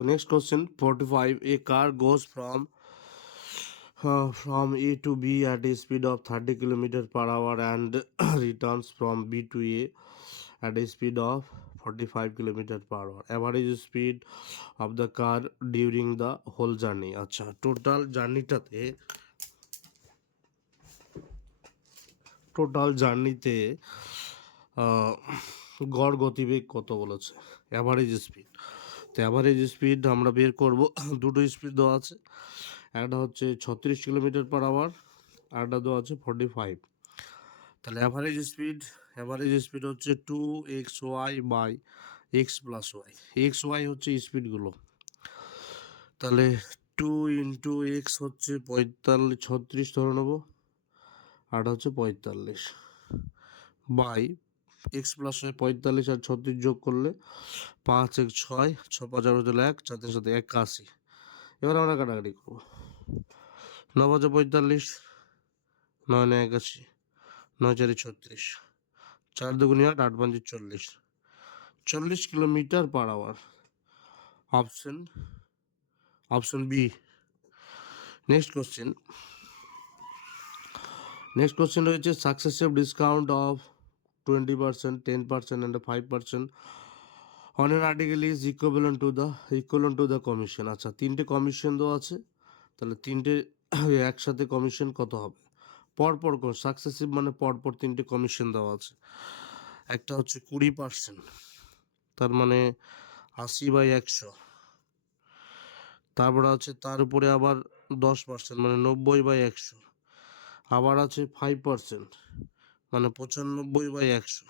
Next question 45. A car goes from A to B at a speed of 30 kilometers per hour and returns from B to A at a speed of 45 kilometers per hour. Average speed of the car during the whole journey. আচ্ছা total জার্নিতে গড় গতিবেগ কত বলেছে, average speed. তো average speed আমরা বের করব, দুটো স্পিড দেওয়া আছে, একটা হচ্ছে 36 কিলোমিটার পার আওয়ার, আর একটা দেওয়া আছে 45। তাহলে অ্যাভারেজ স্পিড হচ্ছে 2xy/x+y। xy হচ্ছে স্পিডগুলো, তাহলে 2 × x হচ্ছে 36 ধরে নেবো, আর হচ্ছে 45 বাই x+y। 45 আর 36 যোগ করলে 5 × 6 6×5 = 1, 4×7 = 81। এবার আমরা কাটাকাটি করবো, 9×5 = 45, 9×9 = 81, 9×4 = 36, 4×2 = 8, 8×5 = 40, 40 kilometre per hour. Option B. Next question রয়েছে successive discount of 20%, 10% and 5% on an article is equivalent to the commission। আচ্ছা, তিনটে কমিশন দেওয়া আছে, তাহলে তিনটে একসাথে কমিশন কত হবে? পরপর সাকসেসিভ মানে পরপর তিনটে কমিশন দেওয়া আছে। একটা হচ্ছে 20%, তার মানে 80/100। তারপরে আছে তার উপরে আবার 10%, মানে 90/100। আবার আছে 5%, মানে 95/100,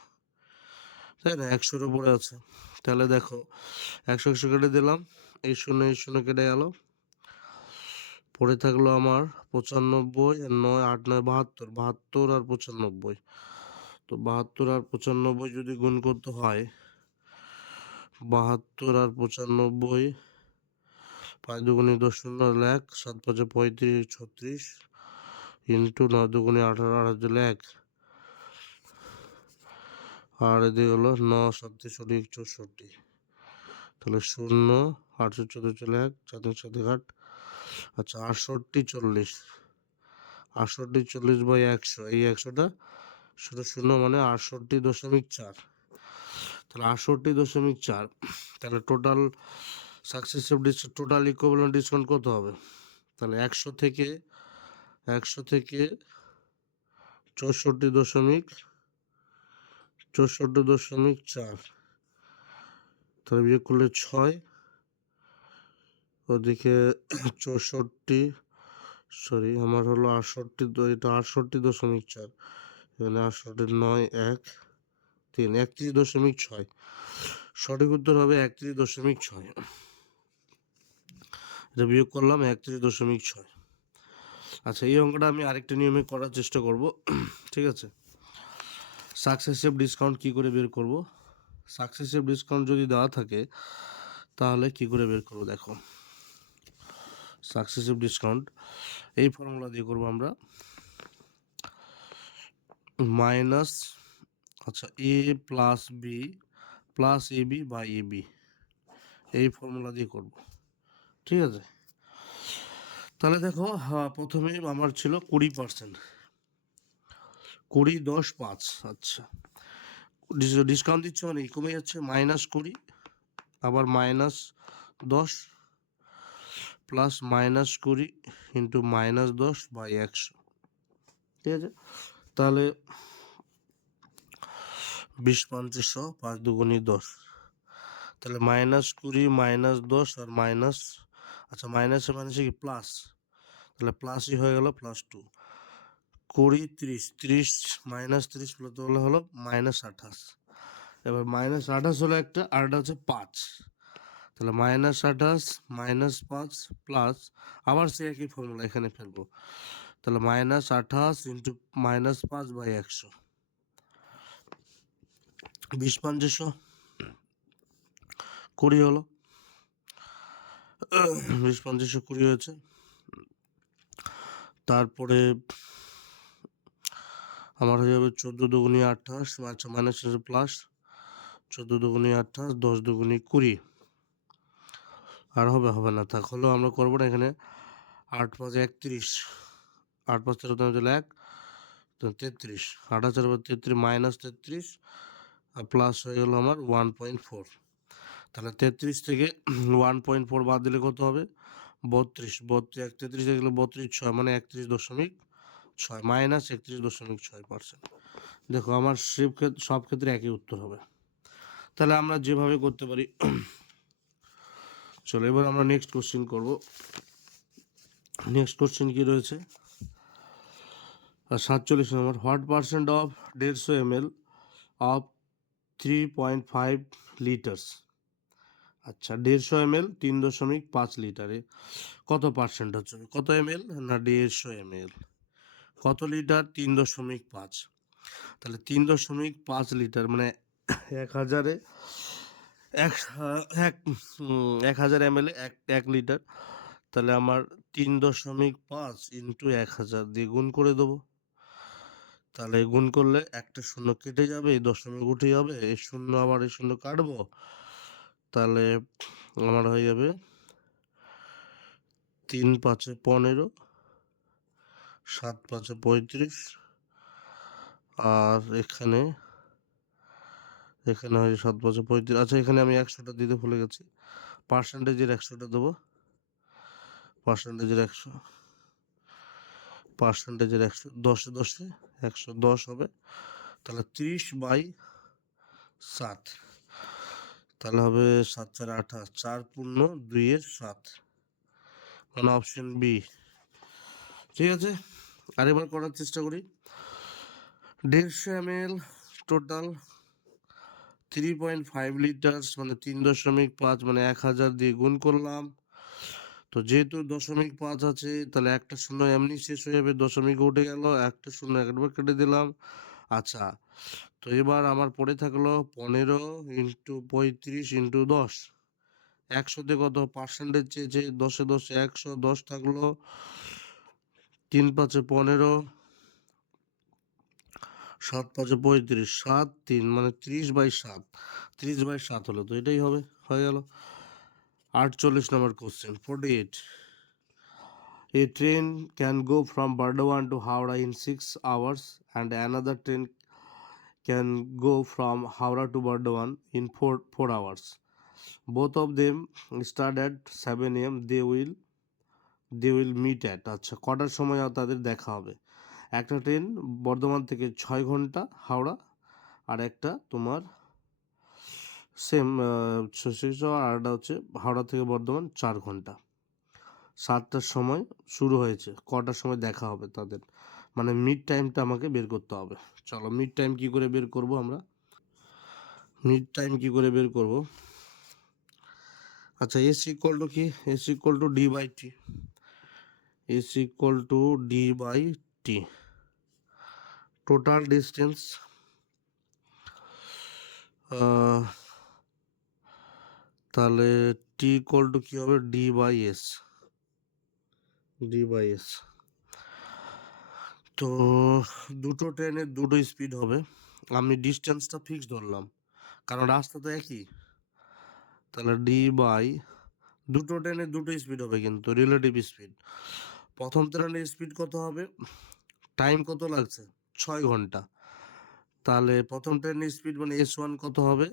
তাই না? 100-র উপরে আছে। তাহলে দেখো, 100 কেটে দিলাম, এই 0 কেটে গেল, পড়ে থাকলো আমার 95, আর 9 8 9 72, 72 আর 95। তো 72 আর 95 যদি গুণ করতে হয়, 72 আর 95, 5 দুগুণে 10, 0 হলো 1, 7 5 35 36, ইন্টু 9 দুগুণে 18, 18 1, আর এদিকে হলো 9 7 64 64। তাহলে 0 814 চলে 1, 4 7 8। আচ্ছা, 68 40, 68 40/100, এই 100টা শুধু 0, মানে 68.4। তাহলে 68.4। তাহলে total successive total equivalent discount কত হবে? তাহলে 100 থেকে 64.4, তাহলে বিয়োগ করলে 6, ওদিকে 64, আমার হলো 68, তো এটা 68.4, এখানে 68 9 1 3, 31.6। সঠিক উত্তর হবে 31.6। এটা বিয়োগ করলাম 31.6। আচ্ছা, এই অঙ্কটা আমি আরেকটা নিয়মে করার চেষ্টা করব, ঠিক আছে? সাকসেসিভ ডিসকাউন্ট কি করে বের করব? সাকসেসিভ ডিসকাউন্ট যদি দেওয়া থাকে তাহলে কি করে বের করব? দেখো, সাকসেসিভ ডিসকাউন্ট এই ফর্মুলা দিয়ে করব আমরা, মাইনাস, আচ্ছা, A plus B plus AB by AB, এই ফর্মুলা দিয়ে করব, ঠিক আছে? তাহলে দেখো, প্রথমে আমার ছিল 20%, 20 10 5। আচ্ছা, ডিসকাউন্ট দিচ্ছে মানে কমে যাচ্ছে, -20, আবার -10 প্লাস -20 ইন্টু -10/100, ঠিক আছে? তাহলে 20 5 100, 5 দুগুণে 10, তাহলে -20 -10 আর মাইনাস, আচ্ছা, মাইনাসে মাইনাসে কি প্লাস, তাহলে প্লাসই হয়ে গেল, +2। 20 30, 30 -30 হলো -28। এবার -28 হলো একটা, আর একটা হচ্ছে 5। তাহলে -28 -5 প্লাস, আবার সে একই ফর্মুলা এখানে ফেলবো, তাহলে -28 ইন্টু -5/100, 20 5 100, 20 হলো, 20 5 20 হয়েছে। তারপরে আমার হয়ে যাবে 14 দুগুণে 28, আচ্ছা, মাইনাস প্লাস, 14 দুগুণে 28, 10 দুগুণে 20, আর হবে না, তাহলেও আমরা করবো না এখানে। 8 5 31, 8 5 13 1, তো 33, 8 4 33 মাইনাস 33 আর প্লাস হয়ে গেল আমার 1.4। তাহলে 33 থেকে 1.4 বাদ দিলে কত হবে? 32, 32 33 হয়ে গেলে 32 6 মানে 31.6 মাইনাস 31.6%। দেখো আমার সব ক্ষেত্রে একই উত্তর হবে। তাহলে আমরা যেভাবে করতে পারি। চলো এবার আমরা নেক্সট কোশ্চেন করব। নেক্সট কোশ্চেন কি রয়েছে? 47 নম্বর, what percent of 150 ml of 3.5 litres. আচ্ছা 150 ml 3.5 লিটারে কত পার্সেন্ট হচ্ছে? কত ml না 150 ml, কত লিটার? 3.5। তাহলে 3.5 লিটার মানে 1000-এ 1000 ml এক লিটার। তাহলে আমার 3.5 ইন্টু 1000 দিয়ে গুণ করে দেবো। তাহলে গুণ করলে একটা শূন্য কেটে যাবে, এই দশমিক উঠে যাবে, এই শূন্য আবার এই শূন্য কাটবো, তাহলে আমার হয়ে যাবে 3 5 15, 7 5 35, আর এখানে হয় 7 5 35। আচ্ছা এখানে আমি 100টা দিতে ভুলে গেছি, পার্সেন্টেজের 100টা দেবো, পার্সেন্টেজের 100, পার্সেন্টেজের 100, 10 10 110 হবে। তাহলে 30/7, তাহলে হবে 7 4 28, 4 পূর্ণ 2-7, মানে অপশন বি। ঠিক আছে, আরেকবার করার চেষ্টা করি। 150 ml টোটাল 3.5 লিটার্স মানে 3.5 মানে 1000 দিয়ে গুণ করলাম। তো যেহেতু 0.5 আছে তাহলে একটা শূন্য এমনি শেষ হয়ে যাবে, দশমিক উঠে গেল, একটা শূন্য একবার কেটে দিলাম। আচ্ছা তো এবার আমার পড়ে থাকলো 15 ইন্টু 35 ইন্টু 10, 100তে কত পার্সেন্টেজ চেয়েছে? 10 10 110 থাকলো, 3 5 15, 7 5 35, 7 3 মানে 30/7, 30/7 হলো, তো এটাই হবে, হয়ে গেল। 48 নম্বর question 48, a train can go from Bardhaman to Howrah in 6 hours and another train can go from Howrah to Bardhaman in 4 hours. Both of them start at 7 a.m. They will meet at, আচ্ছা কটার সময় তাদের দেখা হবে? একটা train Bardhaman থেকে 6 ঘন্টা হাওড়া, আর একটা তোমার সেম আর একটা হচ্ছে হাওড়া থেকে বর্ধমান 4 ঘন্টা। 7টার সময় শুরু হয়েছে, কটার সময় দেখা হবে তাদের, মানে মিড টাইমটা আমাকে বের করতে হবে। চলো মিড টাইম কী করে বের করব আমরা? মিড টাইম কী করে বের করব? আচ্ছা এস ইকুয়াল টু কি? S equal to D T, S equal to D T, total distance তাহলে টি ইকুয়াল টু কী হবে? ডি/এস, ডি/এস। তো দুটো ট্রেনের দুটো স্পিড হবে, আমি ডিস্টেন্সটা ফিক্স ধরলাম কারণ রাস্তা তো একই। তাহলে দুটো ট্রেনের দুটো স্পিড হবে কিন্তু রিলেটিভ স্পিড। প্রথম ট্রেনের স্পিড কত হবে? টাইম কত লাগছে? 6 ঘন্টা। তাহলে প্রথম ট্রেনের স্পিড মানে S1 কত হবে?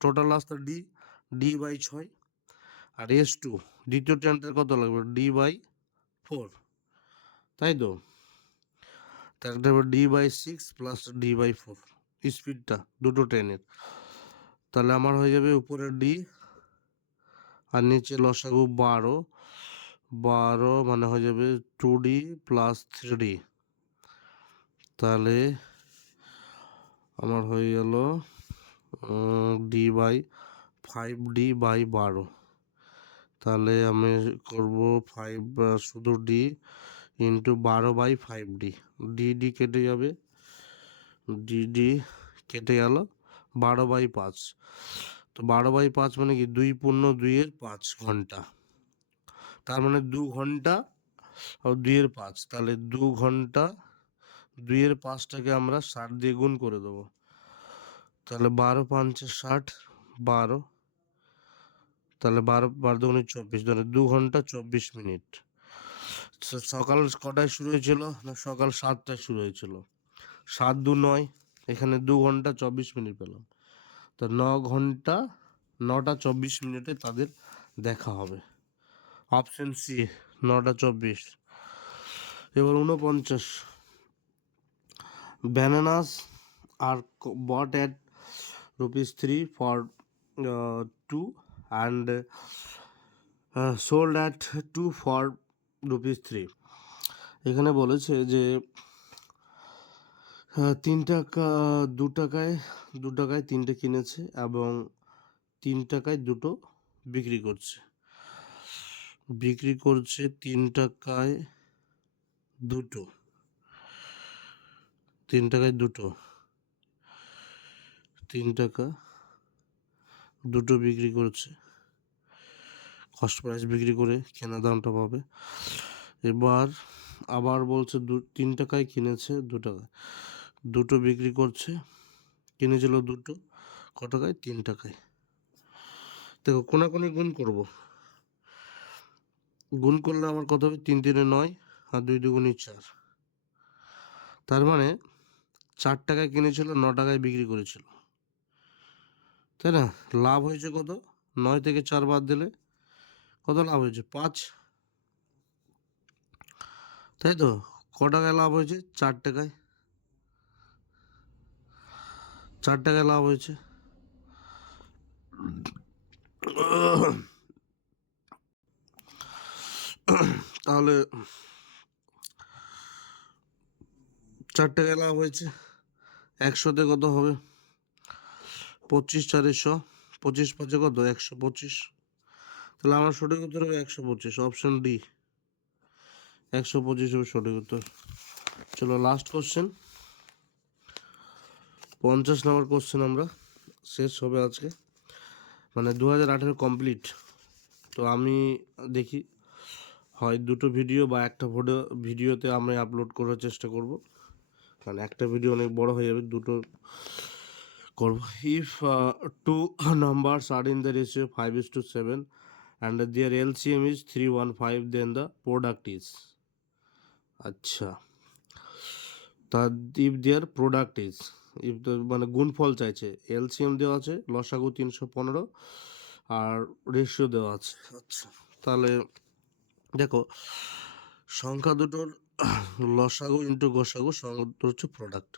টোটাল রাস্তা ডি/6, আর S2 দ্বিতীয় ট্রেনটার কত লাগবে? ডি/4, তাই তো? তাহলে ডি/6 প্লাস ডি/4 স্পিডটা দুটো ট্রেনের। তাহলে আমার হয়ে যাবে উপরে ডি আর নিচে লসাগু 12, 12 মানে হয়ে যাবে 2D প্লাস 3D। তাহলে আমার হয়ে গেল D/5D/12। তাহলে আমি করব 5 শুধু ডি ইন্টু 12/5D, ডি কেটে যাবে, ডি কেটে গেল, 12/5। তো 12/5 মানে কি 2 পূর্ণ 2-5 ঘন্টা, তার মানে 2 ঘন্টা আর 2-5, তাহলে 2 ঘন্টা 2-5টাকে আমরা 60 দিয়ে গুণ করে দেবো। তাহলে 12 5 60, 12, তাহলে 12 দুগুণে 24, ধরে 2 ঘন্টা 24 মিনিট। সকাল কটায় শুরু হয়েছিল? না সকাল 7টায় শুরু হয়েছিল। 7 দু 9, এখানে 2 ঘন্টা 24 মিনিট পেলাম। তো 9 ঘন্টা 9টা 24 মিনিটে তাদের দেখা হবে। অপশন সি 9টা 24। এবার 49, bananas are bought at ₹3 for 2 and sold at 2 for ₹3। এখানে বলেছে যে 3 টাকা 2 টাকায় 3টে কিনেছে এবং 3 টাকায় 2টো বিক্রি করছে। 3 টাকায় 2টো, 3 টাকায় 2টো, 3 টাকা 2টো বিক্রি করছে। কস্ট প্রাইস বিক্রি করে কেনা দামটা পাবে। এবার আবার বলছে 3 টাকায় কিনেছে 2 টাকায়, 2টো বিক্রি করছে, কিনেছিল 2টো, কত টাকায়? 3 টাকায়। দেখো কোনাকুনি গুণ করব, গুণ করলে আমার কত হবে? 3 3 9 আর 2 2 4। তার মানে 4 টাকায় কিনেছিল, 9 টাকায় বিক্রি করেছিল, তাই না? লাভ হয়েছে কত? 9 থেকে 4 বাদ দিলে কত লাভ হয়েছে? 5, তাই তো? ক টাকায় লাভ হয়েছে? 4 টাকায়। 4 টাকায় লাভ হয়েছে। তাহলে 4 টাকায় লাভ হয়েছে, 100তে কত হবে? 25 4 100, 25 5 কত? 125। তাহলে আমার সঠিক উত্তর হবে 125, অপশন ডি 125 হবে সঠিক উত্তর। চলো লাস্ট কোশ্চেন, 50 নম্বর কোশ্চেন আমরা শেষ হবে আজকে, মানে 2018 কমপ্লিট। তো আমি দেখি হয় 2টো ভিডিও বা একটা ভিডিওতে আমি আপলোড করার চেষ্টা করব, কারণ একটা ভিডিও অনেক বড় হয়ে যাবে, 2টো করব। If 2 numbers are in the ratio 5:7 and their LCM is 315, then the product is, আচ্ছা তা if there product is, if মানে গুণফল চাইছে, এলসিএম দেওয়া আছে, লসাগু 315 আর রেশিও দেওয়া আছে। আচ্ছা তাহলে দেখো সংখ্যা দুটোর লসাগু ইন্টু গসাগু, সংখ্যা দুটো হচ্ছে প্রোডাক্ট,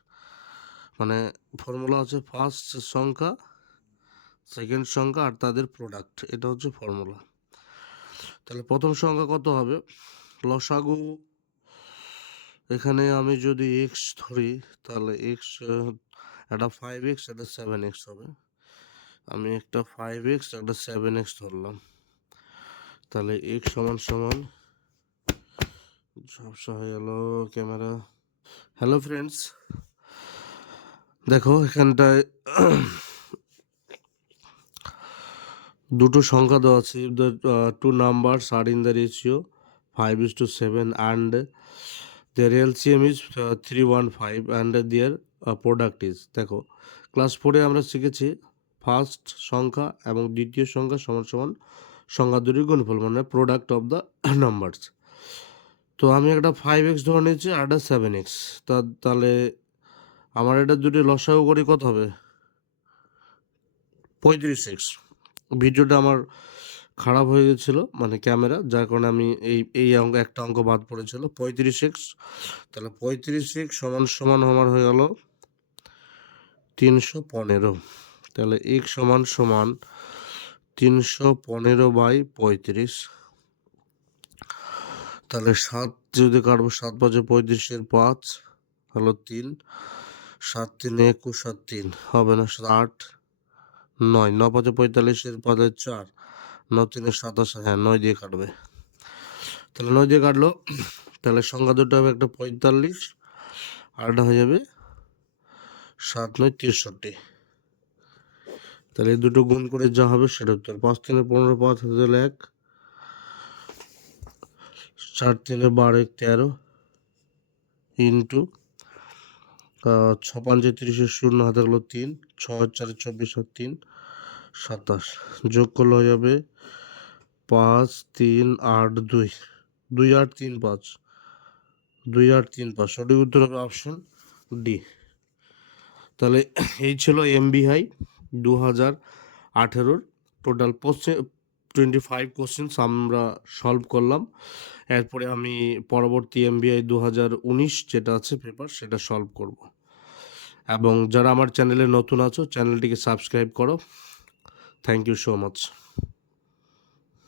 মানে ফর্মুলা আছে ফার্স্ট সংখ্যা, সেকেন্ড সংখ্যা আর তাদের প্রোডাক্ট, এটা হচ্ছে ফর্মুলা। তাহলে প্রথম সংখ্যা কত হবে? লসাগু, এখানে আমি যদি এক্স ধরি তাহলে এক্স একটা 5x একটা 7x হবে। আমি একটা 5x একটা 7x ধরলাম, তাহলে x সমান সমান, ঝাপসা হয়ে গেল ক্যামেরা। হ্যালো ফ্রেন্ডস, দেখো এখানটায় দুটো সংখ্যা দেওয়া আছে। If the two numbers are in the ratio 5:7 and their LCM is 315 and their product is, দেখো ক্লাস 4-এ আমরা শিখেছি ফার্স্ট সংখ্যা এবং দ্বিতীয় সংখ্যা সমান সমান সংখ্যা দুটির গুণফল, মানে প্রোডাক্ট অফ দ্য নাম্বারস। তো আমি একটা 5x ধরে নিয়েছি আর একটা 7x, তাহলে আমার এটা দুটি লসাগু করি কত হবে? 35x। ভিডিওটা আমার খারাপ হয়ে গেছিলো, মানে ক্যামেরা, যার কারণে আমি এই অঙ্ক একটা অঙ্ক বাদ পড়েছিল 35x। তাহলে 35x সমান সমান আমার হয়ে গেল 315। তাহলে x সমান সমান 315/35। তাহলে 7 যদি কাটবো, 7 5 35, 5 হলো 3, 7 3 21 আর 3 হবে না, 8 9, 9 5 45, 5 4, 9 3 27, হ্যাঁ 9 দিয়ে কাটবে। তাহলে 9 দিয়ে কাটলো, তাহলে সংখ্যা দুটো হবে একটা 45 আর একটা হয়ে যাবে 7 9 63। তাহলে এই দুটো গুণ করে যা হবে সেটা উত্তর। 5 3 15, 5 হাতে দিলে 1, 4 3 12 1 13 ইন্টু 6 5 30, 0 হাতে গেলো 3, 6 4 24 আর 3 27 যোগ করলে হয়ে যাবে 5 3 8 2 2 8 3 5 2 8 3 5 সঠিক উত্তর হবে অপশন ডি। তাহলে এই ছিল এমবিআই 2018 টোটাল 25 কোশ্চেন্স আমরা সলভ করলাম। এরপরে আমি পরবর্তী এমবিআই 2019 যেটা আছে পেপার সেটা সলভ করব। এবং যারা আমার চ্যানেলে নতুন আছো চ্যানেলটিকে সাবস্ক্রাইব করো। Thank you so much.